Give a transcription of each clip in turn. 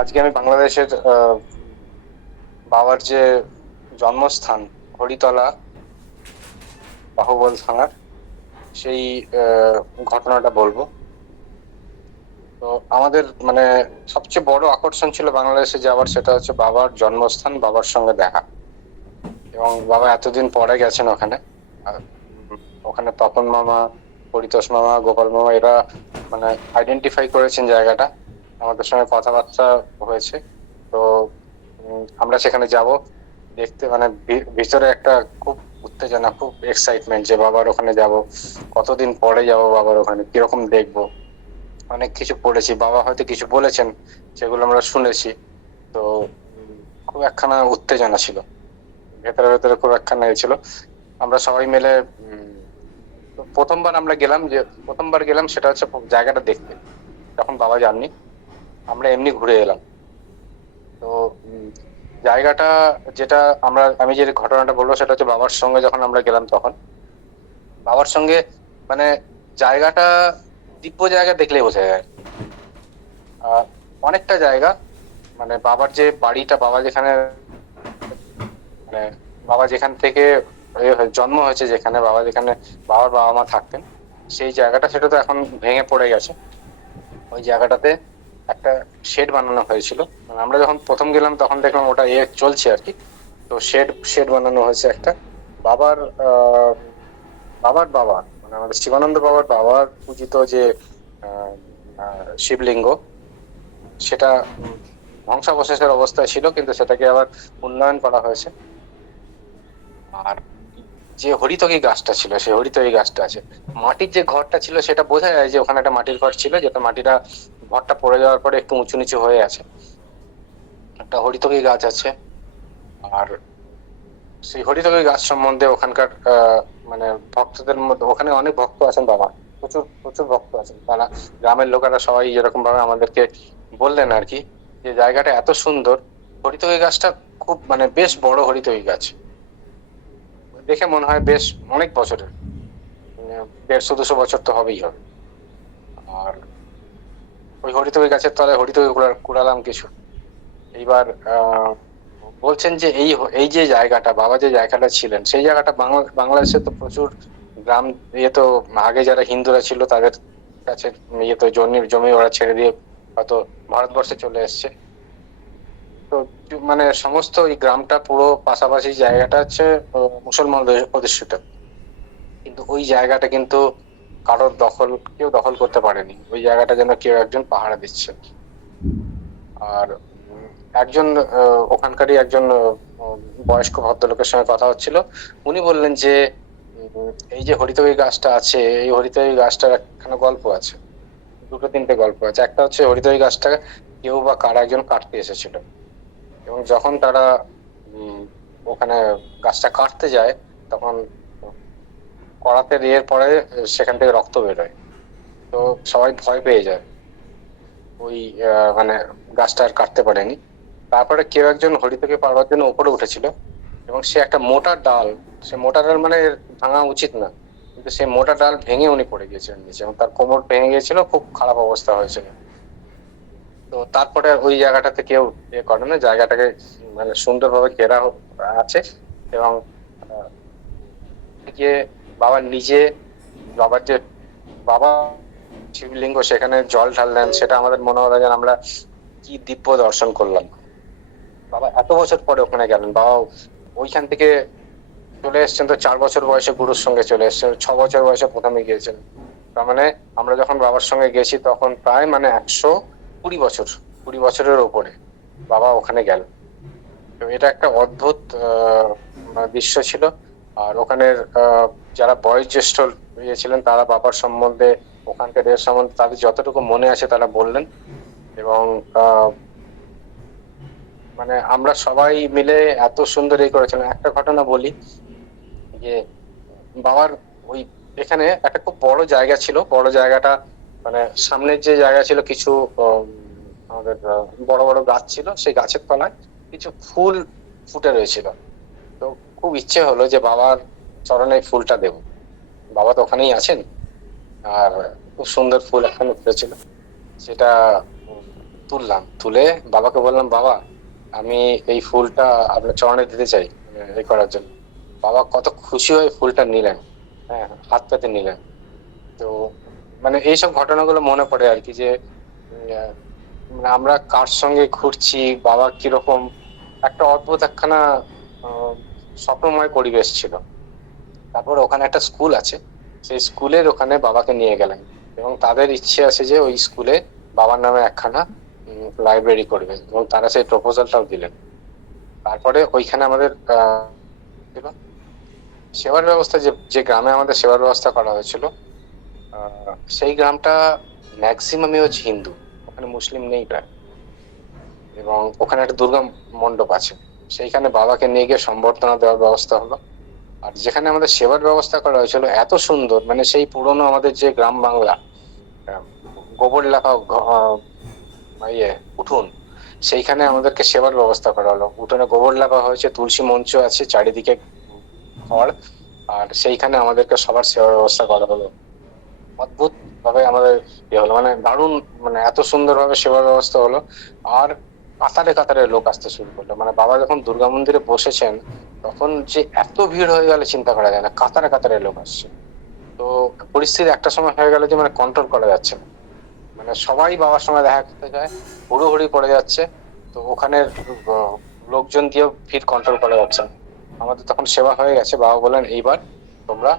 আজকে আমি বাংলাদেশের বাবার যে জন্মস্থান হরিতলা বাহুবল থানার সেই ঘটনাটা বলবো। তো আমাদের মানে সবচেয়ে বড় আকর্ষণ ছিল বাংলাদেশে যাওয়ার, সেটা হচ্ছে বাবার জন্মস্থান, বাবার সঙ্গে দেখা। এবং বাবা এতদিন পরে গেছেন ওখানে। আর, ওখানে তপন মামা, পরিতোষ মামা, গোপাল মামা এরা মানে আইডেন্টিফাই করেছেন জায়গাটা, আমাদের সঙ্গে কথাবার্তা হয়েছে। তো আমরা সেখানে যাব দেখতে, মানে ভিতরে একটা খুব উত্তেজনা, খুব এক্সাইটমেন্ট যে বাবার ওখানে যাব, কতদিন পরে যাব বাবার ওখানে, কিরকম দেখবো। অনেক কিছু পড়েছি, বাবা হয়তো কিছু বলেছেন, সেগুলো আমরা শুনেছি। তো খুব একখানা উত্তেজনা ছিল, ভেতরে ভেতরে খুব একখানা ছিল। আমরা সবাই মিলে তো প্রথমবার গেলাম সেটা হচ্ছে জায়গাটা দেখতে, তখন বাবা যাননি, আমরা এমনি ঘুরে এলাম। তো উম, জায়গাটা যেটা আমি যে ঘটনাটা বলবো সেটা হচ্ছে বাবার সঙ্গে যখন আমরা গেলাম তখন বাবার সঙ্গে মানে জায়গাটা দিব্য জায়গা দেখলেই বোঝা যায়। আহ অনেকটা জায়গা, মানে বাবার যে বাড়িটা, মানে বাবা যেখান থেকে জন্ম হয়েছে, যেখানে বাবার বাবা মা থাকতেন, সেই জায়গাটা সেটা তো এখন ভেঙে পড়ে গেছে। ওই জায়গাটাতে একটা শেড বানানো হয়েছিল, মানে আমরা যখন প্রথম গেলাম তখন দেখলাম ওটা চলছে আর কি। তো শেড শেড বানানো হয়েছে একটা। বাবার আহ বাবার বাবা মানে আমাদের শিবানন্দ বাবার বাবার পূজিত যে আহ শিবলিঙ্গ, সেটা ধ্বংসাবশেষের অবস্থায় ছিল, কিন্তু সেটাকে আবার উন্নয়ন করা হয়েছে। আর যে হরিতকি গাছটা ছিল, সেই হরিতকি গাছটা আছে। মাটির যে ঘরটা ছিল সেটা বোঝা যায় যে ওখানে একটা মাটির ঘর ছিল, যেটা ঘরটা পড়ে যাওয়ার পরে একটু উঁচু নিচু হয়ে আছে। একটা হরিতকি গাছ আছে। আর সেই হরিতকি গাছ সম্বন্ধে ওখানকার মানে ভক্তদের মধ্যে, ওখানে অনেক ভক্ত আছেন বাবা, প্রচুর প্রচুর ভক্ত আছেন। তারা গ্রামের লোকেরা সবাই যেরকম ভাবে আমাদেরকে বললেন আর কি, যে জায়গাটা এত সুন্দর। হরিতকি গাছটা খুব মানে বেশ বড় হরিতকি গাছ, দেখে মনে হয় বেশ অনেক বছরের, 150-200 বছর তো হবেই হবে। আর ওই হরিতকি গাছের তলায় হরিতকি কুড়ালাম কিছু। এইবার বলছেন যে এই যে জায়গাটা, বাবা যে জায়গাটা ছিলেন, সেই জায়গাটা বাংলাদেশে তো প্রচুর গ্রাম, তো আগে যারা হিন্দুরা ছিল তাদের কাছে তো জমি ওরা ছেড়ে দিয়ে হয়তো ভারতবর্ষে চলে এসছে। তো মানে সমস্ত এই গ্রামটা পুরো পাশাপাশি জায়গাটা হচ্ছে মুসলমান অধিষ্ঠিত। কিন্তু ওই জায়গাটা কিন্তু কেউ দখল করতে পারেনি, ওই জায়গাটা যেন কেউ একজন পাহারা দিচ্ছে। আর একজন ওখানকারই একজন বয়স্ক ভদ্রলোকের সঙ্গে কথা হচ্ছিল। উনি বললেন যে এই যে হরিতকি গাছটা আছে, এই হরিতকি গাছটার একখানা গল্প আছে, দুটো তিনটে গল্প আছে। একটা হচ্ছে হরিতকি গাছটা কেউ বা কারা একজন কাটতে এসেছিল, এবং যখন তারা উম ওখানে গাছটা কাটতে যায়, তখন করাতে দিয়ে পরে সেখান থেকে রক্ত বেরোয়। তো সবাই ভয় পেয়ে যায়, ওই মানে গাছটা আর কাটতে পারেনি। তারপরে কেউ একজন হরিতকে পারবার জন্য উপরে উঠেছিল, এবং সে একটা মোটা ডাল, সে মোটা ডাল মানে ভাঙা উচিত না, কিন্তু সেই মোটা ডাল ভেঙে উনি পড়ে গিয়েছিলেন নিচে, এবং তার কোমর ভেঙে গিয়েছিল, খুব খারাপ অবস্থা হয়েছিল। তো তারপরে আর ওই জায়গাটাতে কেউ করে না, জায়গাটাকে মানে সুন্দরভাবে আছে। এবং আহ, গিয়ে বাবা নিজে, বাবার যে বাবা শিবলিঙ্গ, সেখানে জল ঢাললেন, সেটা আমাদের মনে হলো যেন আমরা কি দিব্য দর্শন করলাম। বাবা এত বছর পরে ওখানে গেলেন, বাবা ওইখান থেকে চলে এসেছেন তো 4 বছর বয়সে, গুরুর সঙ্গে চলে এসেছেন 6 বছর বয়সে প্রথমে গিয়েছেন। তার মানে আমরা যখন বাবার সঙ্গে গেছি তখন প্রায় মানে 120 বছর, 20 বছরের ওপরে বাবা ওখানে গেলেন। তো এটা একটা অদ্ভুত দৃশ্য ছিল। আর ওখানের যারা বয়োজ্যেষ্ঠ ছিলেন, তারা বাবার সম্বন্ধে, ওখানকার এর সম্বন্ধে তাদের যতটুকু মনে আছে তারা বললেন। এবং আহ মানে আমরা সবাই মিলে এত সুন্দর করেছিলাম। একটা ঘটনা বলি, যে বাবার ওই এখানে একটা খুব বড় জায়গা ছিল, বড় জায়গাটা মানে সামনের যে জায়গা ছিল কিছু আমাদের বড় বড় গাছ ছিল, সেই গাছের তলায় কিছু ফুল ফুটে রয়েছিল। তো খুব ইচ্ছে হলো যে বাবার চরণে এই ফুলটা দেবো, বাবা তো ওখানেই আছেন। আর খুব সুন্দর ফুল একখানে ফুটেছিল, সেটা তুললাম, তুলে বাবাকে বললাম, বাবা আমি এই ফুলটা আপনার চরণে দিতে চাই, এই করার জন্য। বাবা কত খুশি হয়ে ফুলটা নিলেন, হ্যাঁ, হাত পেতে নিলেন। তো মানে এইসব ঘটনাগুলো মনে পড়ে আর কি, যে আহ, মানে আমরা কার সঙ্গে ঘুরছি, বাবা কিরকম একটা অদ্ভুত একখানা আহ, স্বপ্নময় পরিবেশ ছিল। তারপর ওখানে একটা স্কুল আছে, সেই স্কুলের ওখানে বাবাকে নিয়ে গেলেন, এবং তাদের ইচ্ছে আছে যে ওই স্কুলে বাবার নামে একখানা লাইব্রেরি করবেন, এবং তারা সেই প্রপোজালটাও দিলেন। তারপরে ওইখানে আমাদের ছিল সেবার ব্যবস্থা, যে যে গ্রামে আমাদের সেবার ব্যবস্থা করা হয়েছিল, সেই গ্রামটা ম্যাক্সিমামই হচ্ছে হিন্দু, ওখানে মুসলিম নেই প্রায়। এবং ওখানে একটা দুর্গা মণ্ডপ আছে, সেইখানে বাবাকে নিয়ে গিয়ে সম্বর্ধনা দেওয়ার ব্যবস্থা হলো। আর যেখানে আমাদের সেবার ব্যবস্থা করা হয়েছিল এত সুন্দর, মানে সেই পুরনো আমাদের যে গ্রাম বাংলা, আহ, গোবর লেপা ইয়ে উঠোন, সেইখানে আমাদেরকে সেবার ব্যবস্থা করা হলো। উঠোনে গোবর লেপা হয়েছে, তুলসী মঞ্চ আছে চারিদিকে, খড়, আর সেইখানে আমাদেরকে সবার সেবার ব্যবস্থা করা হলো। অদ্ভুত ভাবে আমাদের ইয়ে হলো, মানে দারুণ, মানে এত সুন্দর ভাবে সেবার ব্যবস্থা হলো। আর কাতারে কাতারে লোক আসতে শুরু করলো, মানে বাবা যখন দুর্গা মন্দিরে বসেছেন তখন যে এত ভিড় হয়ে গেলে চিন্তা করা যায় না, কাতারে কাতারে লোক আসছে। তো পরিস্থিতি একটা সময় হয়ে গেল যে মানে কন্ট্রোল করা যাচ্ছে না, মানে সবাই বাবার সঙ্গে দেখা করতে যায়, হুড়োহুড়ি পড়ে যাচ্ছে। তো ওখানের লোকজন দিয়েও ভিড় কন্ট্রোল করা যাচ্ছে না। আমাদের তখন সেবা হয়ে গেছে, বাবা বলেন এইবার তোমরা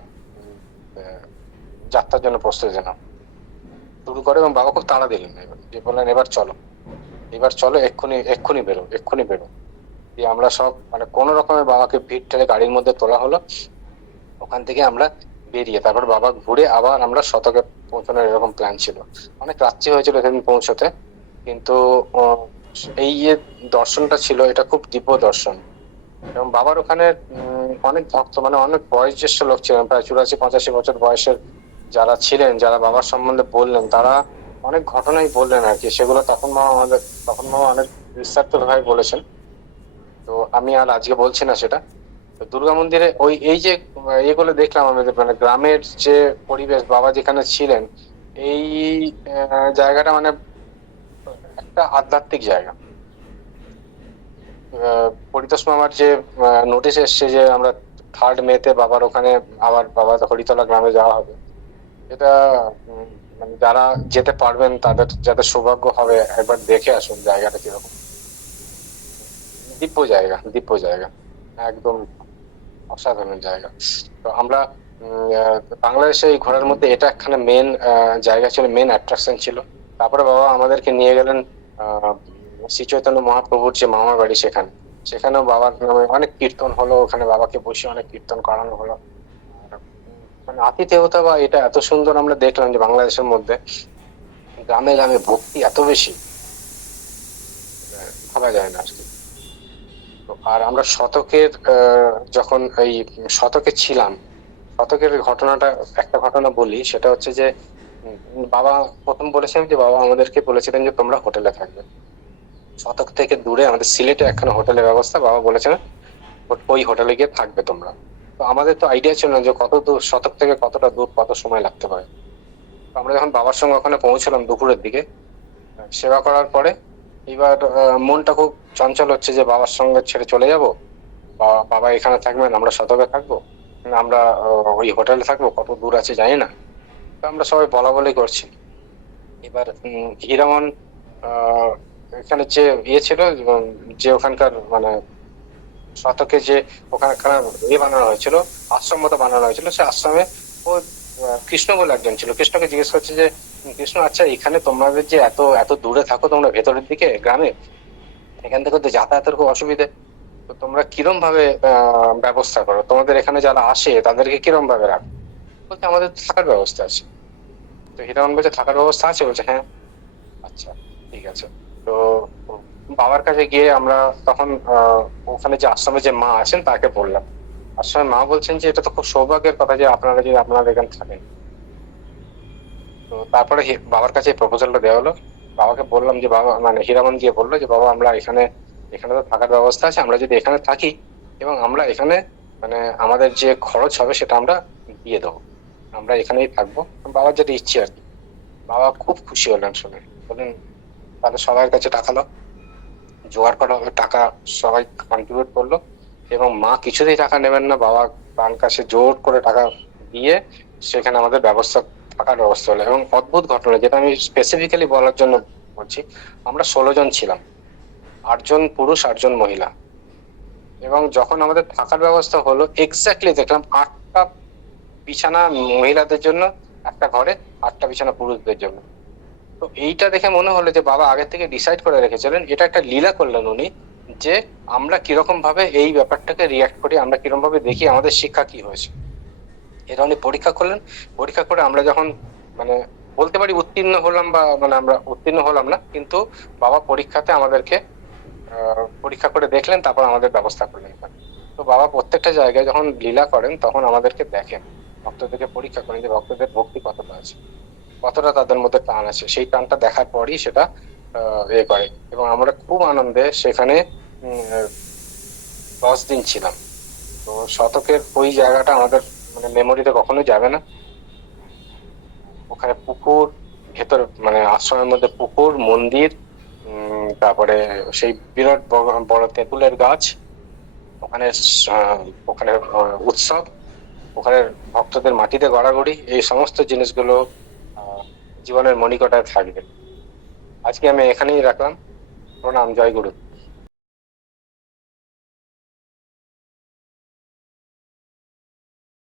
আহ, যাত্রার জন্য প্রস্তুতি নাও, শুরু করে। এবং বাবা খুব তাড়া দিলেন, এবার যে বললেন এবার চলো, এবার চলো, এক্ষুনি এক্ষুনি বেরো, এক্ষুনি বেরো। দিয়ে আমরা সব মানে কোন রকমের বাবাকে ভিড় ঠেলে গাড়ির মধ্যে তোলা হলো। ওখান থেকে আমরা বেরিয়ে তারপর বাবা ঘুরে আবার আমরা শতকে পৌঁছানোর এরকম প্ল্যান ছিল। অনেক রাত্রি হয়েছিল সেদিন পৌঁছতে, কিন্তু আহ, এই যে দর্শনটা ছিল এটা খুব দিব্য দর্শন। এবং বাবার ওখানে অনেক ভক্ত, মানে অনেক বয়োজ্যেষ্ঠ লোক ছিলেন, প্রায় 84-85 বছর বয়সের যারা ছিলেন, যারা বাবার সম্বন্ধে বললেন, তারা অনেক ঘটনাই বললেন আর কি। সেগুলো তখন মামা অনেক বিস্তারিত ভাবে বলেছেন। তো আমি আর আজকে বলছি না সেটা। তো দুর্গা মন্দিরে ওই এই যে এগুলো দেখলাম আমাদের, মানে গ্রামের যে পরিবেশ, বাবা যেখানে ছিলেন, এই জায়গাটা মানে একটা আধ্যাত্মিক জায়গা। পরিতোষ মামার যে নোটিশ এসছে যে আমরা 3 মে বাবার ওখানে আবার বাবা হরিতলা গ্রামে যাওয়া হবে, এটা উম, মানে যারা যেতে পারবেন তাদের যাদের সৌভাগ্য হবে একবার দেখে আসুন জায়গাটা কিরকম। দিব্য জায়গা, দিব্য জায়গা, একদম অসাধারণ জায়গা। তো আমরা বাংলাদেশে এই ঘোরার মধ্যে এটা একখানে মেন জায়গা ছিল, মেন অ্যাট্রাকশন ছিল। তারপরে বাবা আমাদেরকে নিয়ে গেলেন আহ শ্রী চৈতন্য মহাপ্রভুর যে মামার বাড়ি, সেখানে সেখানেও বাবার নামে অনেক কীর্তন হলো, ওখানে বাবাকে বসে অনেক কীর্তন করানো হলো। আর, মানে আতিথেয়তা বা এটা এত সুন্দর আমরা দেখলাম যে বাংলাদেশের মধ্যে গ্রামে গ্রামে ভক্তি এত বেশি, ভাবা যায় না আর কি। তো আর আমরা শতকের যখন এই শতকে ছিলাম, শতকের ঘটনাটা, একটা ঘটনা বলি, সেটা হচ্ছে যে বাবা প্রথম বলেছিলেন যে বাবা আমাদেরকে বলেছিলেন যে তোমরা হোটেলে থাকবে। শতক থেকে দূরে আমাদের সিলেটে একখানা হোটেলের ব্যবস্থা, বাবা বলেছেন ওই হোটেলে গিয়ে থাকবে তোমরা। তো আমাদের তো আইডিয়া ছিল না যে কত দূর, শতক থেকে কতটা দূর, কত সময় লাগতে পারে। তো আমরা যখন বাবার সঙ্গে ওখানে পৌঁছলাম দুপুরের দিকে, সেবা করার পরে এবার মনটা খুব চঞ্চল হচ্ছে যে বাবার সঙ্গে ছেড়ে চলে যাব, বা বাবা এখানে থাকবেন, আমরা শতকে থাকবো না আমরা ওই হোটেলে থাকবো, কত দূর আছে জানি না। তো আমরা সবাই বলা বলি করছি। এবার হীরামন আহ এখানে যে ইয়ে ছিল, উম, যে ওখানকার মানে শতকে যে ওখানকার ইয়ে বানানো হয়েছিল, আশ্রম মতো বানানো হয়েছিল, সে আশ্রমে ও কৃষ্ণ বলে একজন ছিল। কৃষ্ণকে জিজ্ঞেস করছে যে কৃষ্ণ, আচ্ছা এখানে তোমাদের যে এত এত দূরে থাকো তোমরা, ভেতরের দিকে গ্রামে, এখান থেকে তো যাতায়াতের খুব অসুবিধে, তো তোমরা কিরম ভাবে ব্যবস্থা করো, তোমাদের এখানে যারা আসে তাদেরকে কিরম ভাবে রাখো? বলছে আমাদের তো থাকার ব্যবস্থা আছে। তো হীরামন বলছে থাকার ব্যবস্থা আছে? বলছে হ্যাঁ। আচ্ছা, ঠিক আছে। তো বাবার কাছে গিয়ে আমরা তখন ওখানে যে আশ্রমে যে মা আছেন তাকে বললাম। আশ্রমের মা বলছেন যে এটা তো খুব সৌভাগ্যের কথা যে আপনারা যদি আপনারা এখানে থাকেন। তো তারপরে বাবার কাছে প্রপোজালটা দেওয়া হলো। বাবাকে বললাম যে বাবা, মানে হীরামন গিয়ে বললো যে বাবা আমরা এখানে, এখানে তো থাকার ব্যবস্থা আছে, আমরা যদি এখানে থাকি এবং আমরা এখানে মানে আমাদের যে খরচ হবে সেটা আমরা দিয়ে দেবো, আমরা এখানেই থাকবো, বাবার যেটা ইচ্ছে আর কি। বাবা খুব খুশি হলেন শুনে, বলেন তাহলে সবার কাছে টাকা লো, জোগাড় করা হবে টাকা, সবাই কন্ট্রিবিউট করলো এবং মা কিছুতেই টাকা নেবেন না, বাবা প্রাণ কাছে জোর করে টাকা দিয়ে সেখানে আমাদের ব্যবস্থা, থাকার ব্যবস্থা হলো। এবং অদ্ভুত ঘটনা, যেটা আমি স্পেসিফিক্যালি বলার জন্য বলছি, আমরা 16 জন ছিলাম, 8 জন পুরুষ 8 জন মহিলা। এবং যখন আমাদের থাকার ব্যবস্থা হলো, এক্স্যাক্টলি দেখলাম 8টা বিছানা মহিলাদের জন্য একটা ঘরে, 8টা বিছানা পুরুষদের জন্য। তো এইটা দেখে মনে হলো যে বাবা আগে থেকে ডিসাইড করে রেখেছিলেন, এটা একটা লীলা করলেন উনি, যে আমরা কিরকম ভাবে এই ব্যাপারটাকে রিয়াক্ট করি, আমরা কিরকম ভাবে দেখি, আমাদের শিক্ষা কি হয়েছে, এটা উনি পরীক্ষা করলেন। পরীক্ষা করে আমরা যখন মানে বলতে পারি উত্তীর্ণ হলাম, বা মানে আমরা উত্তীর্ণ হলাম না, কিন্তু বাবা পরীক্ষাতে আমাদেরকে পরীক্ষা করে দেখলেন, তারপর আমাদের ব্যবস্থা করলেন। তো বাবা প্রত্যেকটা জায়গায় যখন লীলা করেন তখন আমাদেরকে দেখেন, ভক্তদেরকে পরীক্ষা করেন যে ভক্তদের ভক্তি কতটা আছে, কতটা তাদের মধ্যে টান আছে। সেই টানটা দেখার পরই সেটা করে। এবং আমরা খুব আনন্দে সেখানে 10 দিন ছিলাম। তো শতকের ওই জায়গাটা আমাদের মানে মেমোরিতে কখনোই যাবে না। ওখানে পুকুর, ভেতরে মানে আশ্রমের মধ্যে পুকুর, মন্দির, তারপরে সেই বিরাট বড় তেঁতুলের গাছ, ওখানে ওখানে উৎসব, ওখানে ভক্তদের মাটিতে গড়াগড়ি, এই সমস্ত জিনিসগুলো জীবনের মণিকটায় থাকবে। আজকে আমি এখানেই রাখলাম। প্রণাম, জয় গুরু।